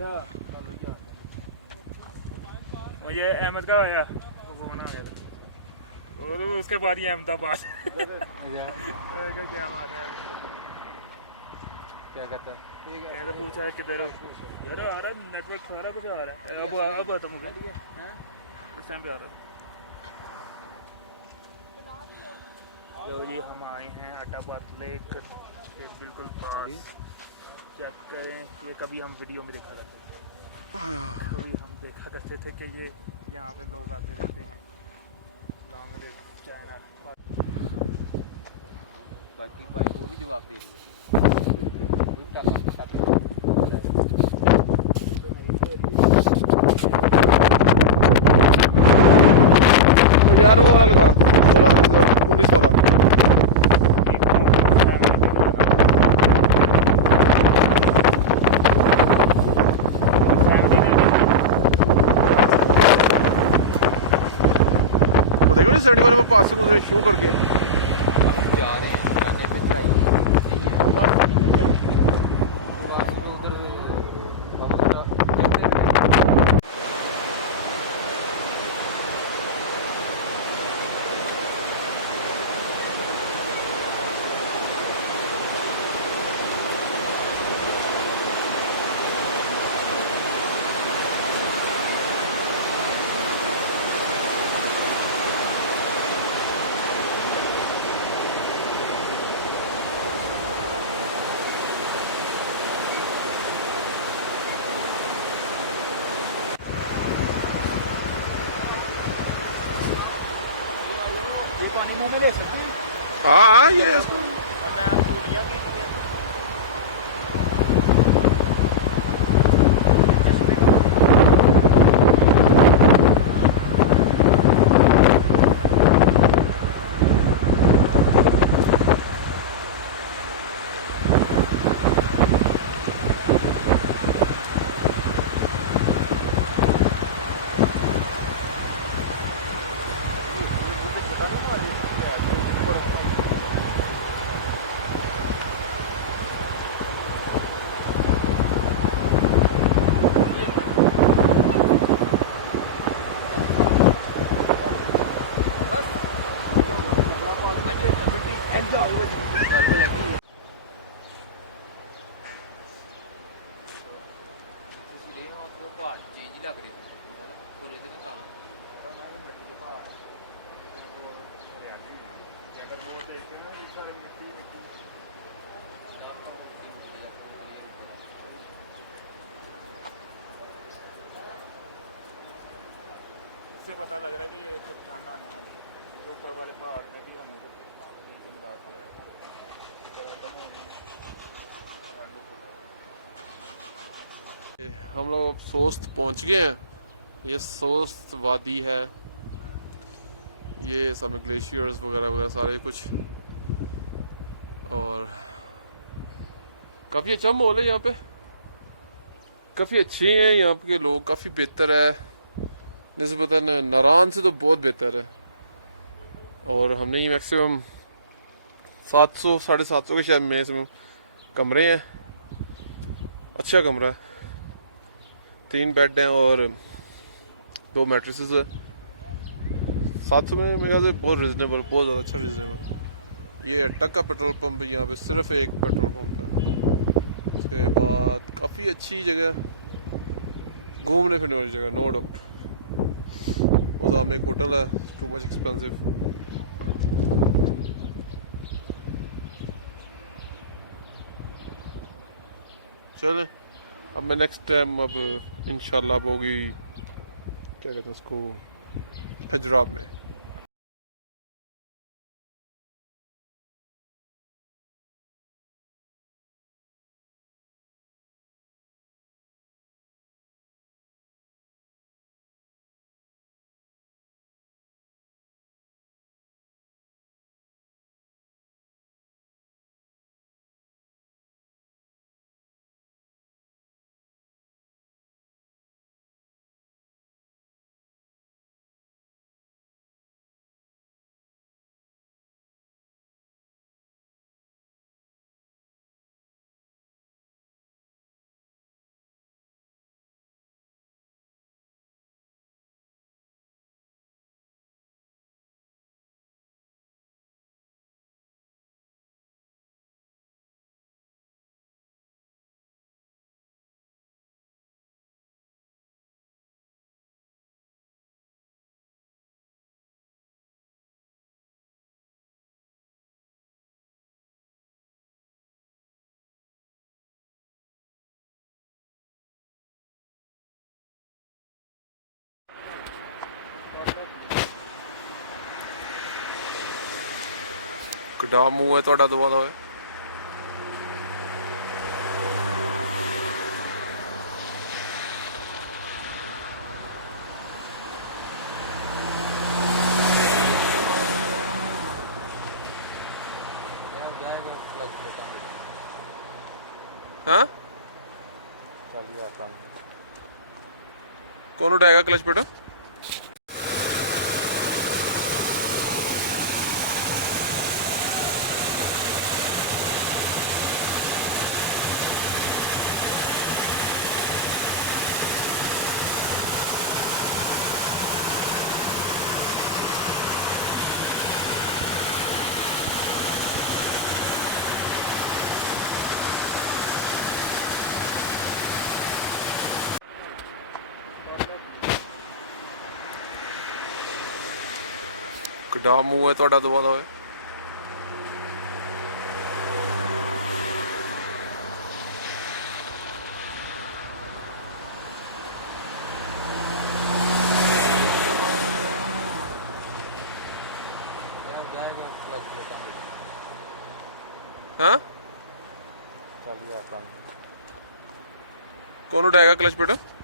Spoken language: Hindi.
अच्छा और ये अहमद का आया फोन आ गया और उसके बाद ही अहमदाबाद क्या कहता है पूछा है किधर यार आ रहा है नेटवर्क सारा कुछ आ रहा है अब आता मुझे इस टाइम पे आ रहा है। तो जी हम आए हैं अटाबाद लेक के बिल्कुल पास। चेक करें ये कभी हम वीडियो में देखा करते थे कभी हम देखा करते थे कि ये यहाँ पे लोग आते रहते हैं लॉन्ग चाइना। पानी मुंह में ले सकते हैं। हाँ ये हम लोग अब सोस्त पहुंच गए हैं। ये सोस्त वादी है, ये सब ग्लेशियर्स वगैरह वगैरह सारे कुछ, और काफ़ी अच्छा माहौल है यहाँ पे, काफ़ी अच्छे हैं यहाँ के लोग, काफ़ी बेहतर है निस्बतन नारान से तो बहुत बेहतर है। और हमने ये मैक्सिमम 700 750 के शायद में इसमें कमरे हैं, अच्छा कमरा है, 3 बेड हैं और 2 मैट्रेसेस है। 700 में मेरे ख्याल से बहुत रिजनेबल, बहुत ज़्यादा अच्छा रिजनेबल। ये अट्टक का पेट्रोल पंप है, यहाँ पे सिर्फ एक पेट्रोल पंप है। उसके बाद काफ़ी अच्छी जगह, घूमने फिरने वाली जगह, नो डाउट। उधर में एक होटल है, टू मच एक्सपेंसिव। चले अब मैं नेक्स्ट टाइम अब इंशाल्लाह होगी, क्या कहते हैं उसको, हैदराबाद। ਕਿੱਡਾ ਮੂੰਹ ਹੈ ਤੁਹਾਡਾ ਦਵਾ ਦਾ ਓਏ हाँ कौन उठाएगा क्लच बेटा ਕਿੱਡਾ ਮੂੰਹ ਹੈ ਤੁਹਾਡਾ ਦਵਾ ਦਾ ਓਏ हाँ कौन उठाएगा क्लच बेटा